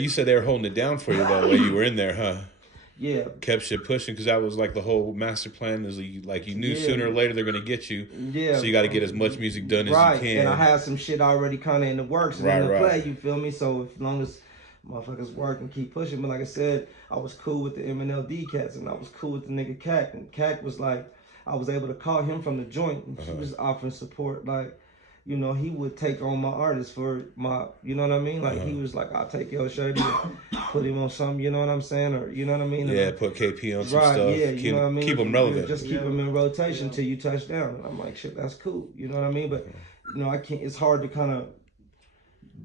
You said they were holding it down for you though while you were in there, huh? Yeah. Kept shit pushing because that was like the whole master plan is like you knew sooner or later they're gonna get you. Yeah. So you got to get as much music done as you can. And I had some shit already kind of in the works and in the play. You feel me? So as long as motherfuckers work and keep pushing. But like I said, I was cool with the MNLD cats and I was cool with the nigga Cac. And Cac was like, I was able to call him from the joint and he was offering support. Like, you know, he would take on my artists for my, you know what I mean? Like he was like, I'll take your shorty and put him on something, you know what I'm saying? Or, you know what I mean? Yeah, put KP on some stuff. Yeah, you know what I mean? Keep him relevant. Just keep him in rotation till you touch down. And I'm like, shit, that's cool. You know what I mean? But, you know, I can't, it's hard to kind of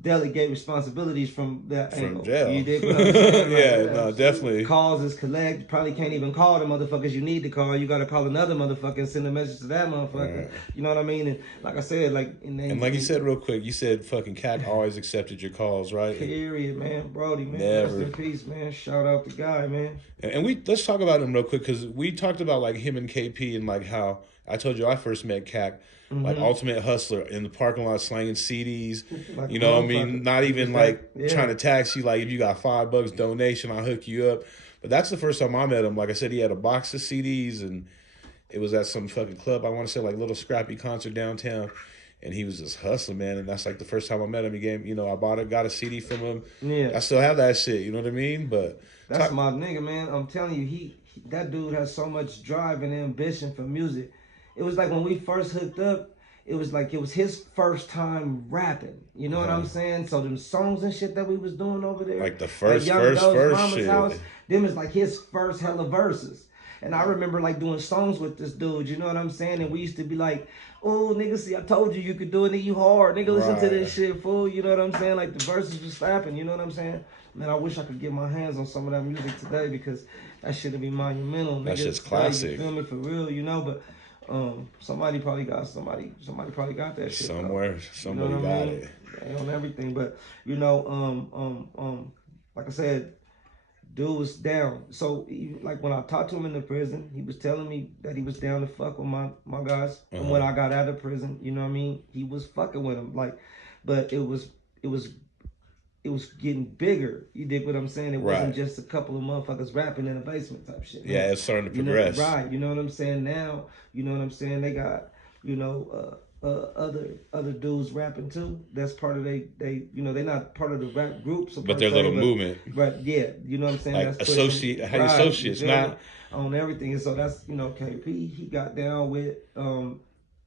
delegate responsibilities from that angle. Jail. You dig what I'm saying? Like, yeah, no, definitely. Calls is collect. You probably can't even call the motherfuckers you need to call. You got to call another motherfucker and send a message to that motherfucker. Right. You know what I mean? And like I said, like... And like you said real quick, you said fucking Cac always accepted your calls, right? Period, man. Brody, man. Never. Rest in peace, man. Shout out the guy, man. And let's talk about him real quick because we talked about like him and KP and like how I told you I first met Cac. Like ultimate hustler in the parking lot slanging CDs, like, you know what I mean? Not even like trying to tax you. Like if you got $5 donation, I'll hook you up. But that's the first time I met him. Like I said, he had a box of CDs and it was at some fucking club. I want to say like little scrappy concert downtown. And he was just hustling, man. And that's like the first time I met him. He gave, you know, I got a CD from him. Yeah. I still have that shit, you know what I mean? But that's my nigga, man. I'm telling you, he that dude has so much drive and ambition for music. It was like when we first hooked up, it was like it was his first time rapping. You know what I'm saying? So them songs and shit that we was doing over there. Like the first shit. House, them is like his first hella verses. And I remember like doing songs with this dude, you know what I'm saying? And we used to be like, oh, nigga, see, I told you could do it, nigga, you hard. Nigga, listen to this shit, fool. You know what I'm saying? Like the verses was slapping, you know what I'm saying? Man, I wish I could get my hands on some of that music today because that shit'd be monumental. That shit's classic. You feel me? For real, you know? But somebody probably got that shit somewhere. Somebody got it. On everything, but you know, like I said, dude was down. So like when I talked to him in the prison, he was telling me that he was down to fuck with my guys. And when I got out of prison, you know what I mean, he was fucking with them. Like, but it was getting bigger. You dig what I'm saying? It wasn't just a couple of motherfuckers rapping in a basement type shit. Yeah, it's starting to progress. You know what I'm saying? Now, you know what I'm saying? They got, you know, other dudes rapping too. That's part of they you know, they're not part of the rap groups. But their little movement. But yeah, you know what I'm saying? Like that's associate, how you associates, not on everything. And so that's, you know, KP, he got down with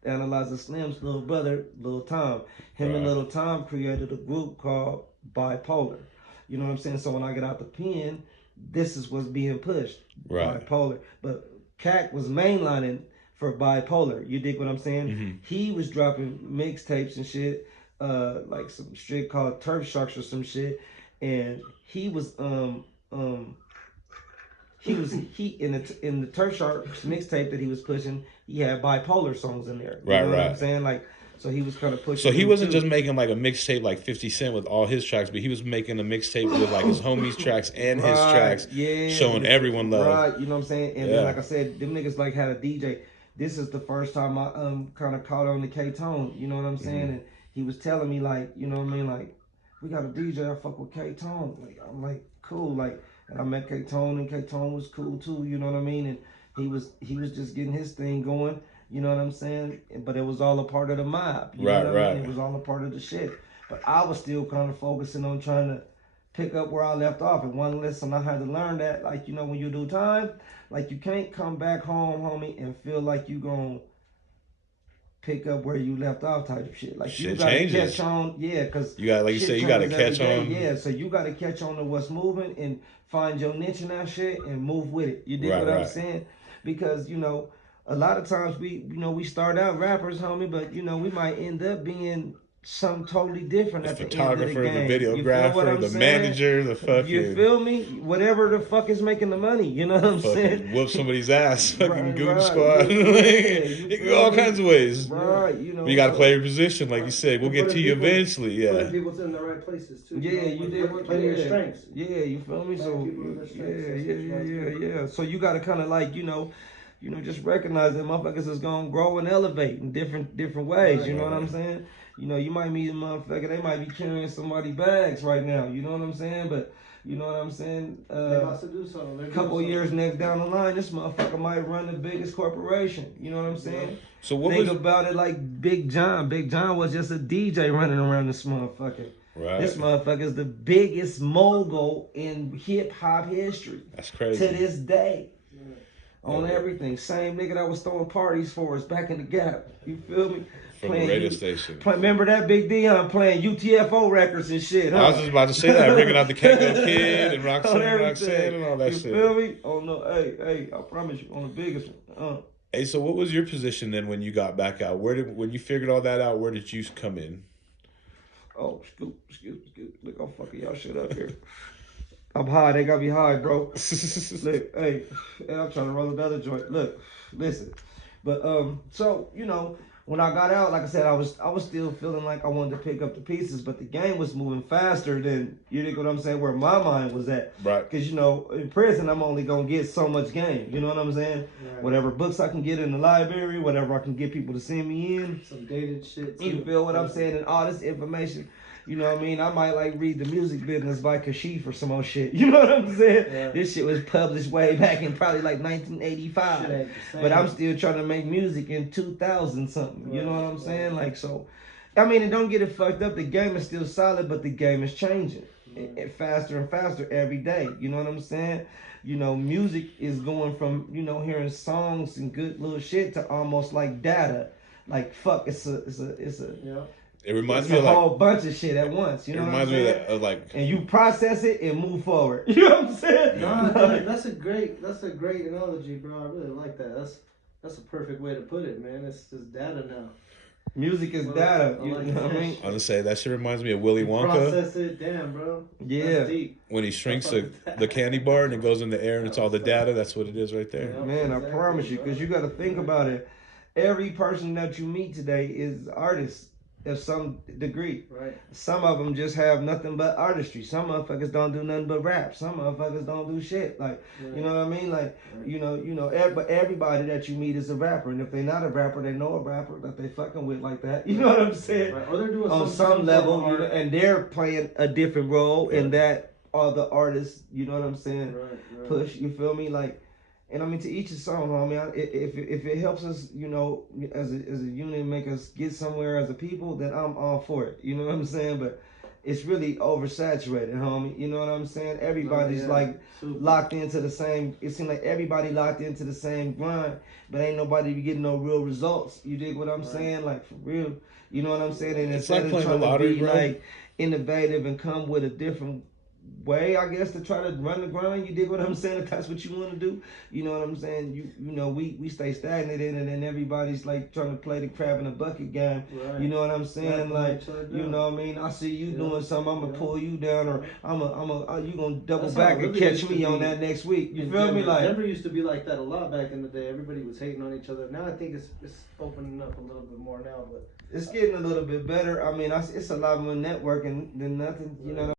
Analyzer Slim's little brother, Lil Tom. Him and Lil Tom created a group called Bipolar. You know what I'm saying? So when I get out the pen, this is what's being pushed. Bipolar. But Cac was mainlining for Bipolar. You dig what I'm saying? He was dropping mixtapes and shit, like some shit called Turf Sharks or some shit. And he was in the Turf Sharks mixtape that he was pushing, he had Bipolar songs in there. You know what I'm saying? Like, so he was kind of pushing. So he wasn't just making like a mixtape like 50 Cent with all his tracks, but he was making a mixtape with like his homies' tracks and his tracks, showing everyone love. Right, you know what I'm saying? And then, like I said, them niggas like had a DJ. This is the first time I kind of caught on the K-Tone, you know what I'm saying? And he was telling me like, you know what I mean, like, we got a DJ, I fuck with K-Tone. Like, I'm like, cool, like, and I met K-Tone and K-Tone was cool too, you know what I mean? And he was just getting his thing going. You know what I'm saying? But it was all a part of the mob. You know what I mean? It was all a part of the shit. But I was still kind of focusing on trying to pick up where I left off. And one lesson I had to learn that, like, you know, when you do time, like, you can't come back home, homie, and feel like you gonna pick up where you left off type of shit. Like, shit you gotta changes. catch on, because you got, like you said, you gotta catch on. Yeah, so you gotta catch on to what's moving and find your niche in that shit and move with it. You dig what I'm saying? Because, you know, a lot of times we start out rappers, homie, but you know, we might end up being something totally different at the end of the game. The videographer, the manager, the fucking... You feel me? Whatever the fuck is making the money, you know what I'm saying? Whoop somebody's ass, fucking Goon Squad. It can go all kinds of ways. Right, you know. You gotta play your position, like you said. We'll get to you eventually, putting people in the right places too. Yeah, you did. Play your strengths. Yeah, you feel me? So, yeah. So you gotta kind of like, you know, just recognize that motherfuckers is gonna grow and elevate in different ways. You know what I'm saying? You know, you might meet a motherfucker, they might be carrying somebody's bags right now. You know what I'm saying? But you know what I'm saying? They about to do something. A couple years next down the line, this motherfucker might run the biggest corporation. You know what I'm saying? So what Think about it like Big John. Big John was just a DJ running around this motherfucker. Right. This motherfucker is the biggest mogul in hip hop history. That's crazy. To this day. On everything. Same nigga that was throwing parties for us back in the Gap. You feel me? From the radio station. Remember that Big Dion playing UTFO records and shit, huh? I was just about to say that, bringing out the Cac and Kp and Roxanne and all that shit. You feel me? Oh no, hey, I promise you, on the biggest one. Hey, so what was your position then when you got back out? When you figured all that out, where did you come in? Oh, excuse. Look, I'm fucking y'all shit up here. I'm high. They got me high, bro. Look, hey, I'm trying to roll another joint. Look, listen. But so you know, when I got out, like I said, I was still feeling like I wanted to pick up the pieces, but the game was moving faster than, you know what I'm saying, where my mind was at. Right. Because, you know, in prison, I'm only going to get so much game. You know what I'm saying? Right. Whatever books I can get in the library, whatever I can get people to send me in. Some dated shit, too. You feel what I'm saying? And all this information. You know what I mean? I might like read The Music Business by Kashif or some old shit. You know what I'm saying? Yeah. This shit was published way back in probably like 1985. But I'm still trying to make music in 2000 something. Right. You know what I'm saying? Like, so, I mean, and don't get it fucked up. The game is still solid, but the game is changing. It faster and faster every day. You know what I'm saying? You know, music is going from, you know, hearing songs and good little shit to almost like data. Like, fuck, it's a yeah. It reminds me of like a whole bunch of shit at once. You know what I'm saying? It reminds me of like, and you process it and move forward. You know what I'm saying? No, that's a great analogy, bro. I really like that. That's a perfect way to put it, man. It's just data now. Music is data. You know what I mean? I was gonna say that shit reminds me of Willy Wonka. Process it, damn, bro. Yeah. That's deep. When he shrinks the candy bar and it goes in the air and it's all the data. That's what it is right there. Yeah, man, I promise you, because you got to think about it. Every person that you meet today is artists. Of some degree. Right. Some of them just have nothing but artistry. Some motherfuckers don't do nothing but rap. Some motherfuckers don't do shit. Like, you know what I mean? Like, you know, but everybody that you meet is a rapper. And if they're not a rapper, they know a rapper that they fucking with like that. You know what I'm saying? Right. Or they're doing on some level, you know, and they're playing a different role in that other artists, you know what I'm saying? Right. Push, you feel me? Like, and I mean, to each his own, homie. If it helps us, you know, as a unit, make us get somewhere as a people, then I'm all for it. You know what I'm saying? But it's really oversaturated, homie. You know what I'm saying? Everybody's like locked into the same. It seems like everybody locked into the same grind, but ain't nobody getting no real results. You dig what I'm saying? Like, for real. You know what I'm saying? And it's instead like of trying lottery, to be like innovative and come with a different way, I guess, to try to run the grind, you dig what I'm saying? If that's what you want to do, you know what I'm saying? You know, we stay stagnant in it, and then like trying to play the crab in a bucket game. Right. You know what I'm saying? Like, you know what I mean? I see you doing something, I'm gonna pull you down, or you gonna double back and catch me on that next week. You feel me? Like, Denver used to be like that a lot back in the day. Everybody was hating on each other. Now I think it's opening up a little bit more now, but it's getting a little bit better. I mean, it's a lot more networking than nothing. You know.